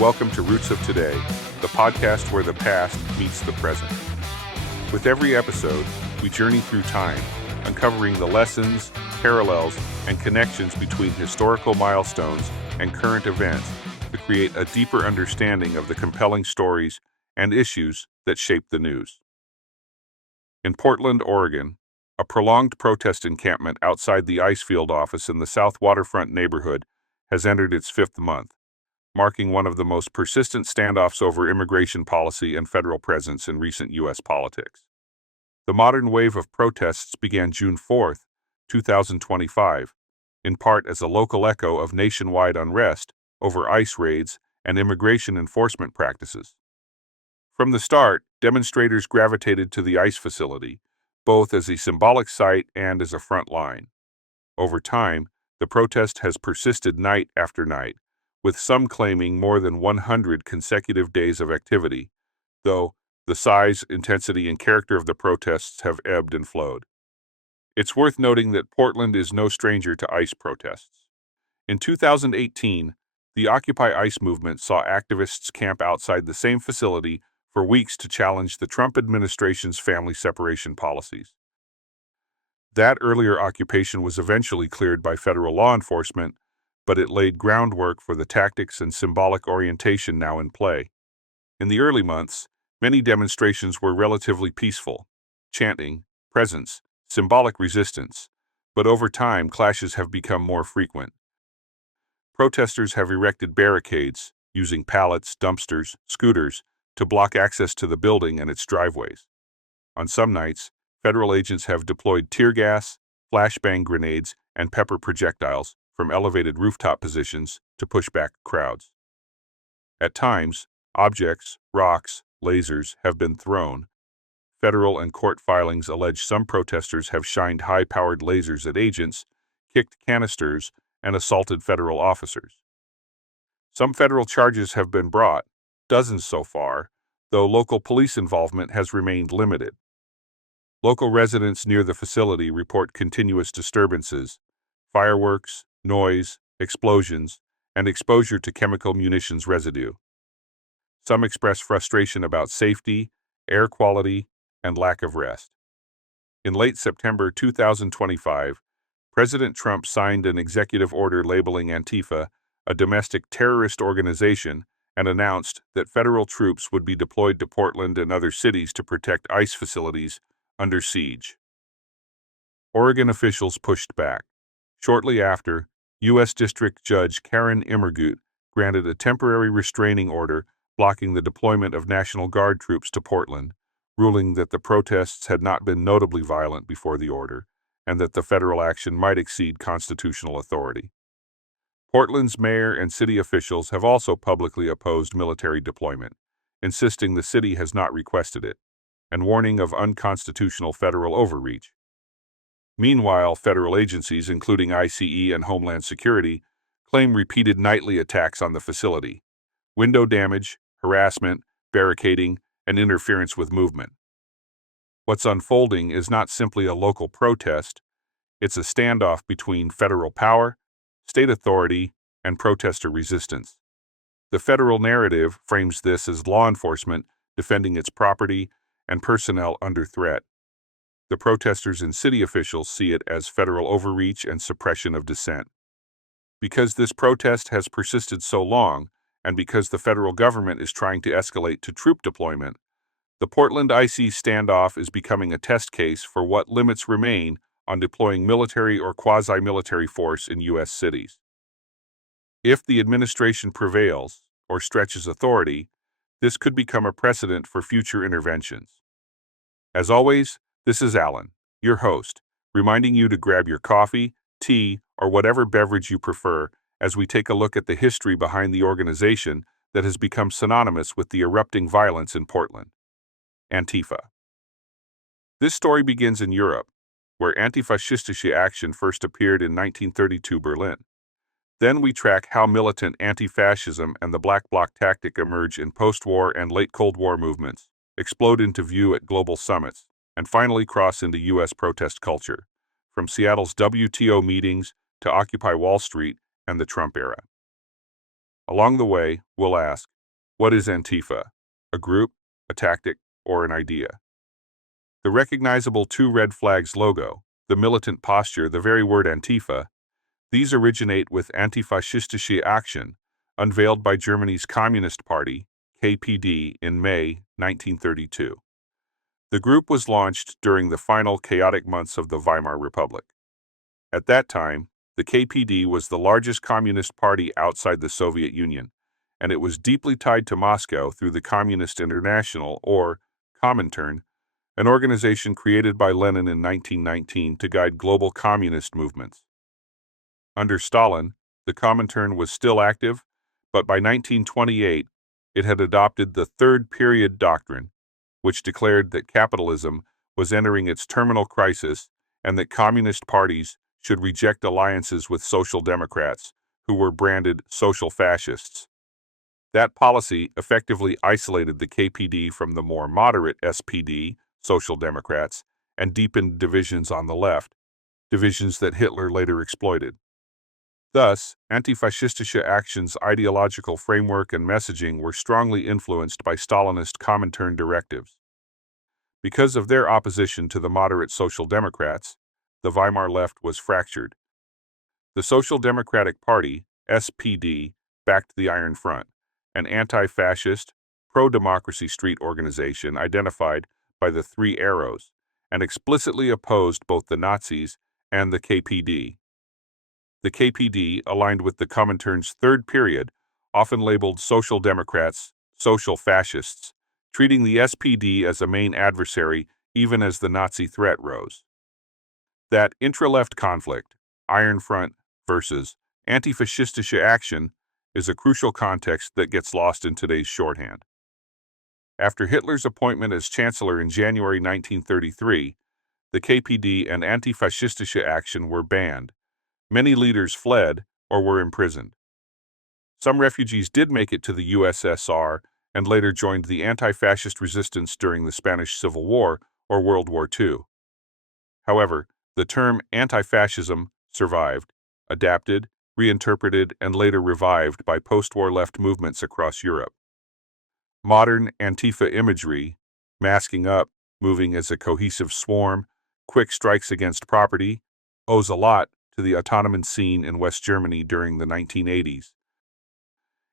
welcome to Roots of Today, the podcast where the past meets the present. With every episode, we journey through time, uncovering the lessons, parallels, and connections between historical milestones and current events to create a deeper understanding of the compelling stories and issues that shape the news. In Portland, Oregon, a prolonged protest encampment outside the ice field office in the South Waterfront neighborhood has entered its fifth month, marking one of the most persistent standoffs over immigration policy and federal presence in recent U.S. politics. The modern wave of protests began June 4, 2025, in part as a local echo of nationwide unrest over ICE raids and immigration enforcement practices. From the start, demonstrators gravitated to the ICE facility, both as a symbolic site and as a front line. Over time, the protest has persisted night after night, with some claiming more than 100 consecutive days of activity, though the size, intensity, and character of the protests have ebbed and flowed. It's worth noting that Portland is no stranger to ICE protests. In 2018, the Occupy ICE movement saw activists camp outside the same facility for weeks to challenge the Trump administration's family separation policies. That earlier occupation was eventually cleared by federal law enforcement, but it laid groundwork for the tactics and symbolic orientation now in play. In the early months, many demonstrations were relatively peaceful, chanting, presence, symbolic resistance, but over time clashes have become more frequent. Protesters have erected barricades, using pallets, dumpsters, scooters, to block access to the building and its driveways. On some nights, federal agents have deployed tear gas, flashbang grenades, and pepper projectiles from elevated rooftop positions to push back crowds. At times, objects, rocks, lasers have been thrown. Federal and court filings allege some protesters have shined high-powered lasers at agents, kicked canisters, and assaulted federal officers. Some federal charges have been brought, dozens so far, though local police involvement has remained limited. Local residents near the facility report continuous disturbances, fireworks, noise, explosions, and exposure to chemical munitions residue. Some express frustration about safety, air quality, and lack of rest. In late September 2025, President Trump signed an executive order labeling Antifa a domestic terrorist organization and announced that federal troops would be deployed to Portland and other cities to protect ICE facilities under siege. Oregon officials pushed back. Shortly after, U.S. District Judge Karen Immergut granted a temporary restraining order blocking the deployment of National Guard troops to Portland, ruling that the protests had not been notably violent before the order, and that the federal action might exceed constitutional authority. Portland's mayor and city officials have also publicly opposed military deployment, insisting the city has not requested it, and warning of unconstitutional federal overreach. Meanwhile, federal agencies, including ICE and Homeland Security, claim repeated nightly attacks on the facility, window damage, harassment, barricading, and interference with movement. What's unfolding is not simply a local protest, it's a standoff between federal power, state authority, and protester resistance. The federal narrative frames this as law enforcement defending its property and personnel under threat. The protesters and city officials see it as federal overreach and suppression of dissent. Because this protest has persisted so long, and because the federal government is trying to escalate to troop deployment, the Portland ICE standoff is becoming a test case for what limits remain on deploying military or quasi-military force in U.S. cities. If the administration prevails or stretches authority, this could become a precedent for future interventions. As always, this is Alan, your host, reminding you to grab your coffee, tea, or whatever beverage you prefer as we take a look at the history behind the organization that has become synonymous with the erupting violence in Portland. Antifa. This story begins in Europe, where Antifaschistische Aktion first appeared in 1932 Berlin. Then we track how militant anti-fascism and the Black Bloc tactic emerge in post-war and late Cold War movements, explode into view at global summits, and finally cross into U.S. protest culture, from Seattle's WTO meetings to Occupy Wall Street and the Trump era. Along the way, we'll ask, What is Antifa? A group, a tactic, or an idea? The recognizable two red flags logo, the militant posture, the very word Antifa, these originate with Antifaschistische Aktion, unveiled by Germany's Communist Party, KPD, in May 1932. The group was launched during the final chaotic months of the Weimar Republic. At that time, the KPD was the largest communist party outside the Soviet Union, and it was deeply tied to Moscow through the Communist International, or Comintern, an organization created by Lenin in 1919 to guide global communist movements. Under Stalin, the Comintern was still active, but by 1928, it had adopted the Third Period Doctrine, which declared that capitalism was entering its terminal crisis and that communist parties should reject alliances with social democrats, who were branded social fascists. That policy effectively isolated the KPD from the more moderate SPD, Social Democrats, and deepened divisions on the left, divisions that Hitler later exploited. Thus, Antifaschistische Aktion's ideological framework and messaging were strongly influenced by Stalinist Comintern directives. Because of their opposition to the moderate Social Democrats, the Weimar left was fractured. The Social Democratic Party, SPD, backed the Iron Front, an anti-fascist, pro-democracy street organization identified by the three arrows, and explicitly opposed both the Nazis and the KPD. The KPD aligned with the Comintern's Third Period, often labeled Social Democrats, social fascists, treating the SPD as a main adversary even as the Nazi threat rose. That intra-left conflict, Iron Front versus Antifaschistische Aktion, is a crucial context that gets lost in today's shorthand. After Hitler's appointment as Chancellor in January 1933, the KPD and Antifaschistische Aktion were banned. Many leaders fled or were imprisoned. Some refugees did make it to the USSR and later joined the anti-fascist resistance during the Spanish Civil War or World War II. However, the term anti-fascism survived, adapted, reinterpreted, and later revived by post-war left movements across Europe. Modern Antifa imagery, masking up, moving as a cohesive swarm, quick strikes against property, owes a lot to the autonomous scene in West Germany during the 1980s.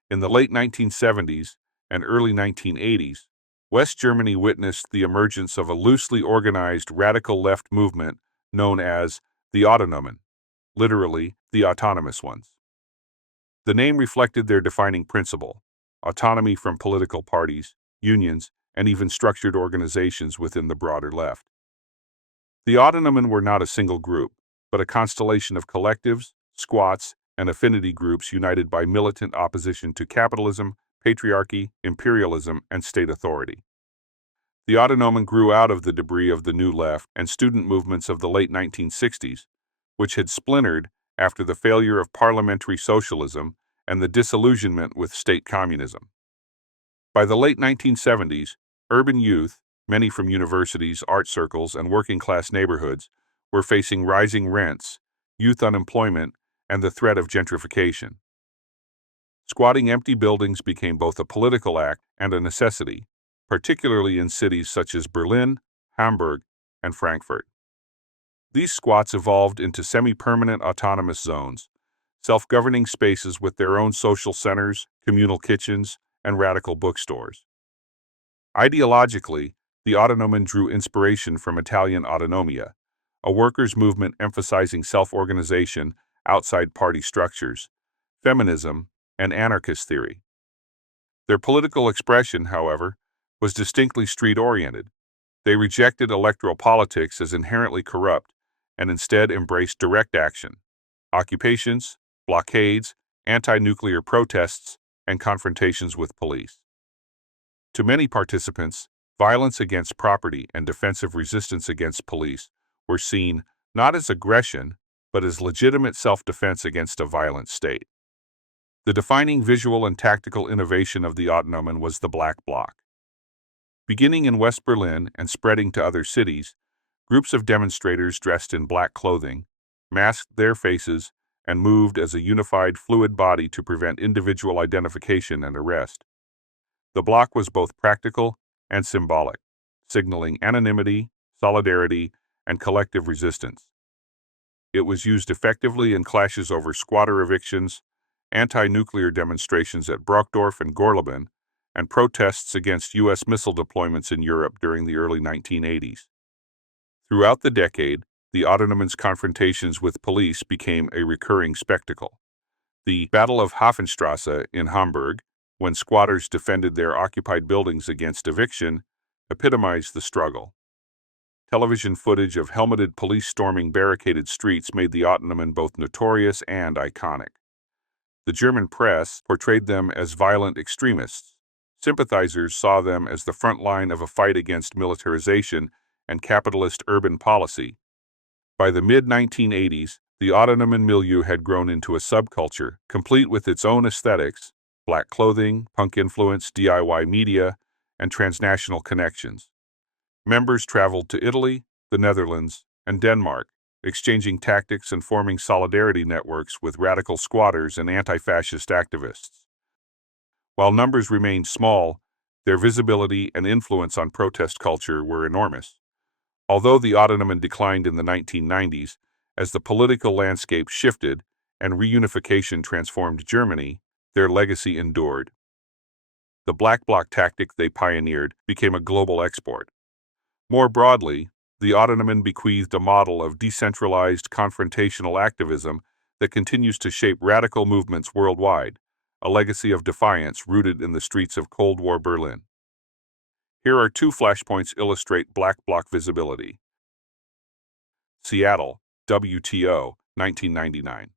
In the late 1970s and early 1980s, West Germany witnessed the emergence of a loosely organized radical left movement known as the Autonomen, literally, the autonomous ones. The name reflected their defining principle: autonomy from political parties, unions, and even structured organizations within the broader left. The Autonomen were not a single group, but a constellation of collectives, squats, and affinity groups united by militant opposition to capitalism, patriarchy, imperialism, and state authority. The Autonomen grew out of the debris of the New Left and student movements of the late 1960s, which had splintered after the failure of parliamentary socialism and the disillusionment with state communism. By the late 1970s, urban youth, many from universities, art circles, and working-class neighborhoods, were facing rising rents, youth unemployment, and the threat of gentrification. Squatting empty buildings became both a political act and a necessity, particularly in cities such as Berlin, Hamburg, and Frankfurt. These squats evolved into semi-permanent autonomous zones, self-governing spaces with their own social centers, communal kitchens, and radical bookstores. Ideologically, the Autonomen drew inspiration from Italian autonomia, a workers' movement emphasizing self-organization outside party structures, feminism, and anarchist theory. Their political expression, however, was distinctly street-oriented. They rejected electoral politics as inherently corrupt and instead embraced direct action, occupations, blockades, anti-nuclear protests, and confrontations with police. To many participants, violence against property and defensive resistance against police were seen not as aggression, but as legitimate self-defense against a violent state. The defining visual and tactical innovation of the Autonomen was the Black Bloc. Beginning in West Berlin and spreading to other cities, groups of demonstrators dressed in black clothing masked their faces and moved as a unified, fluid body to prevent individual identification and arrest. The bloc was both practical and symbolic, signaling anonymity, solidarity, and collective resistance. It was used effectively in clashes over squatter evictions, anti-nuclear demonstrations at Brockdorf and Gorleben, and protests against U.S. missile deployments in Europe during the early 1980s. Throughout the decade, the Ottomans' confrontations with police became a recurring spectacle. The Battle of Hafenstrasse in Hamburg, when squatters defended their occupied buildings against eviction, epitomized the struggle. Television footage of helmeted police storming barricaded streets made the Ottoman both notorious and iconic. The German press portrayed them as violent extremists. Sympathizers saw them as the front line of a fight against militarization and capitalist urban policy. By the mid-1980s, the Ottoman milieu had grown into a subculture, complete with its own aesthetics, black clothing, punk influence, DIY media, and transnational connections. Members traveled to Italy, the Netherlands, and Denmark, exchanging tactics and forming solidarity networks with radical squatters and anti-fascist activists. While numbers remained small, their visibility and influence on protest culture were enormous. Although the Ottoman declined in the 1990s, as the political landscape shifted and reunification transformed Germany, their legacy endured. The Black Bloc tactic they pioneered became a global export. More broadly, the Ottoman bequeathed a model of decentralized confrontational activism that continues to shape radical movements worldwide, a legacy of defiance rooted in the streets of Cold War Berlin. Here are two flashpoints illustrate Black Bloc visibility. Seattle, WTO, 1999.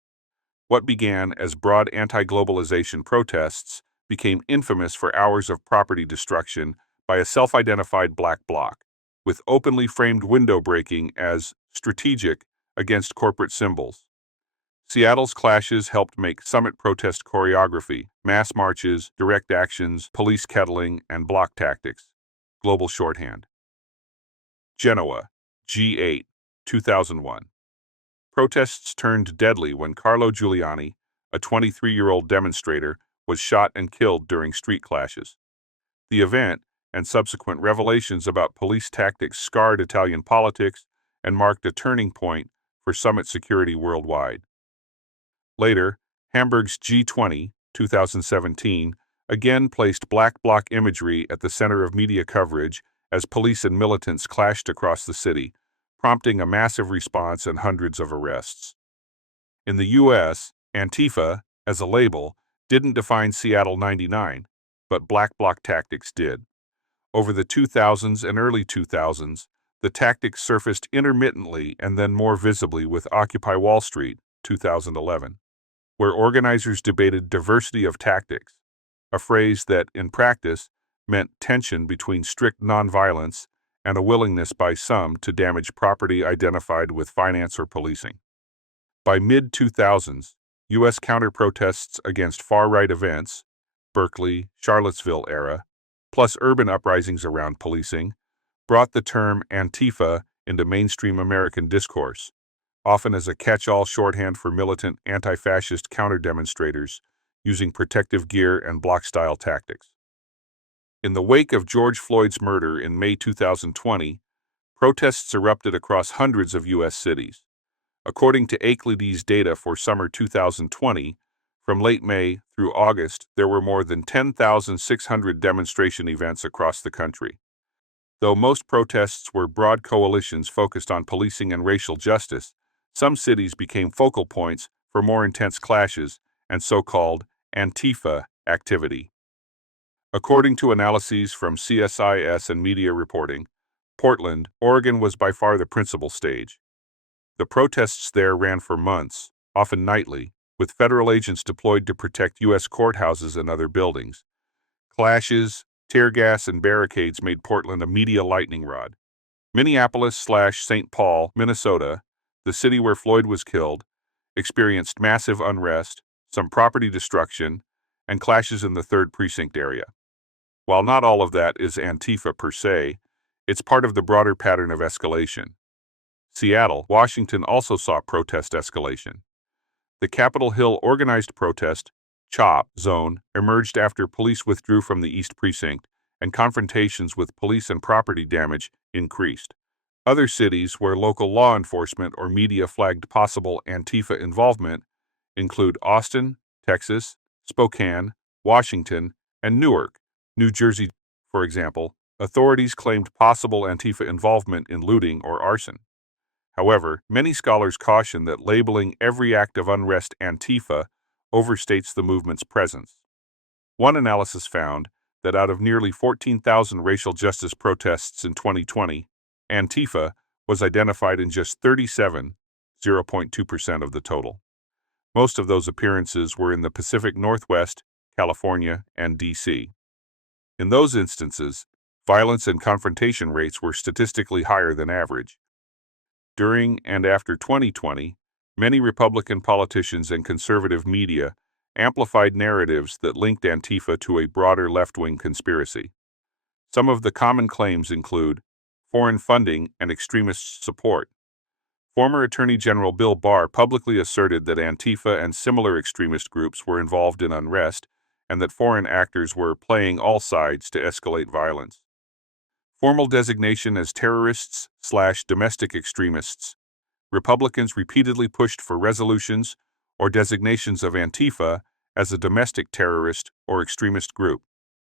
What began as broad anti-globalization protests became infamous for hours of property destruction by a self-identified Black Bloc, with openly framed window breaking as strategic against corporate symbols. Seattle's clashes helped make summit protest choreography, mass marches, direct actions, police kettling, and block tactics. Global shorthand. Genoa, G8, 2001. Protests turned deadly when Carlo Giuliani, a 23-year-old demonstrator, was shot and killed during street clashes. The event, and subsequent revelations about police tactics, scarred Italian politics and marked a turning point for summit security worldwide. Later, Hamburg's G20, 2017, again placed Black Bloc imagery at the center of media coverage as police and militants clashed across the city, prompting a massive response and hundreds of arrests. In the U.S., Antifa, as a label, didn't define Seattle '99, but Black Bloc tactics did. Over the 2000s and early 2000s, the tactics surfaced intermittently and then more visibly with Occupy Wall Street, 2011, where organizers debated diversity of tactics, a phrase that, in practice, meant tension between strict nonviolence and a willingness by some to damage property identified with finance or policing. By mid-2000s, U.S. counter-protests against far-right events, Berkeley, Charlottesville era, plus urban uprisings around policing, brought the term Antifa into mainstream American discourse, often as a catch-all shorthand for militant anti-fascist counter-demonstrators using protective gear and block-style tactics. In the wake of George Floyd's murder in May 2020, protests erupted across hundreds of U.S. cities. According to Euclides data for summer 2020, from late May through August, there were more than 10,600 demonstration events across the country. Though most protests were broad coalitions focused on policing and racial justice, some cities became focal points for more intense clashes and so-called Antifa activity. According to analyses from CSIS and media reporting, Portland, Oregon was by far the principal stage. The protests there ran for months, often nightly, with federal agents deployed to protect U.S. courthouses and other buildings. Clashes, tear gas, and barricades made Portland a media lightning rod. Minneapolis/St. Paul, Minnesota, the city where Floyd was killed, experienced massive unrest, some property destruction, and clashes in the 3rd Precinct area. While not all of that is Antifa per se, it's part of the broader pattern of escalation. Seattle, Washington also saw protest escalation. The Capitol Hill organized protest, CHOP zone emerged after police withdrew from the East Precinct and confrontations with police and property damage increased. Other cities where local law enforcement or media flagged possible Antifa involvement include Austin, Texas, Spokane, Washington, and Newark, New Jersey. For example, authorities claimed possible Antifa involvement in looting or arson. However, many scholars caution that labeling every act of unrest Antifa overstates the movement's presence. One analysis found that out of nearly 14,000 racial justice protests in 2020, Antifa was identified in just 37, 0.2% of the total. Most of those appearances were in the Pacific Northwest, California, and D.C. In those instances, violence and confrontation rates were statistically higher than average. During and after 2020, many Republican politicians and conservative media amplified narratives that linked Antifa to a broader left-wing conspiracy. Some of the common claims include foreign funding and extremist support. Former Attorney General Bill Barr publicly asserted that Antifa and similar extremist groups were involved in unrest and that foreign actors were playing all sides to escalate violence. Formal designation as terrorists/domestic extremists. Republicans repeatedly pushed for resolutions or designations of Antifa as a domestic terrorist or extremist group.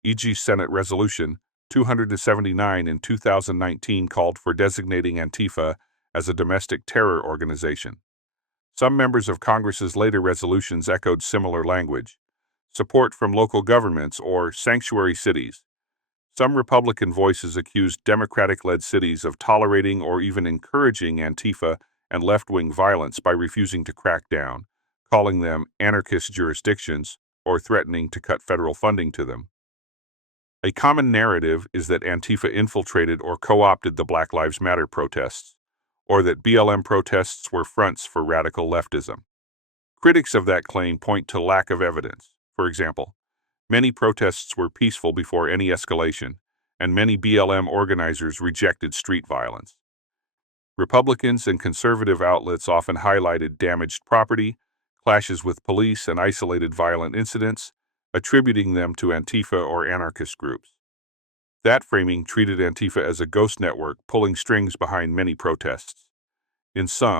E.g., Senate Resolution 279 in 2019 called for designating Antifa as a domestic terror organization. Some members of Congress's later resolutions echoed similar language. Support from local governments or sanctuary cities. Some Republican voices accused Democratic-led cities of tolerating or even encouraging Antifa and left-wing violence by refusing to crack down, calling them anarchist jurisdictions, or threatening to cut federal funding to them. A common narrative is that Antifa infiltrated or co-opted the Black Lives Matter protests, or that BLM protests were fronts for radical leftism. Critics of that claim point to lack of evidence. For example, many protests were peaceful before any escalation, and many BLM organizers rejected street violence. Republicans and conservative outlets often highlighted damaged property, clashes with police, and isolated violent incidents, attributing them to Antifa or anarchist groups. That framing treated Antifa as a ghost network pulling strings behind many protests. In sum,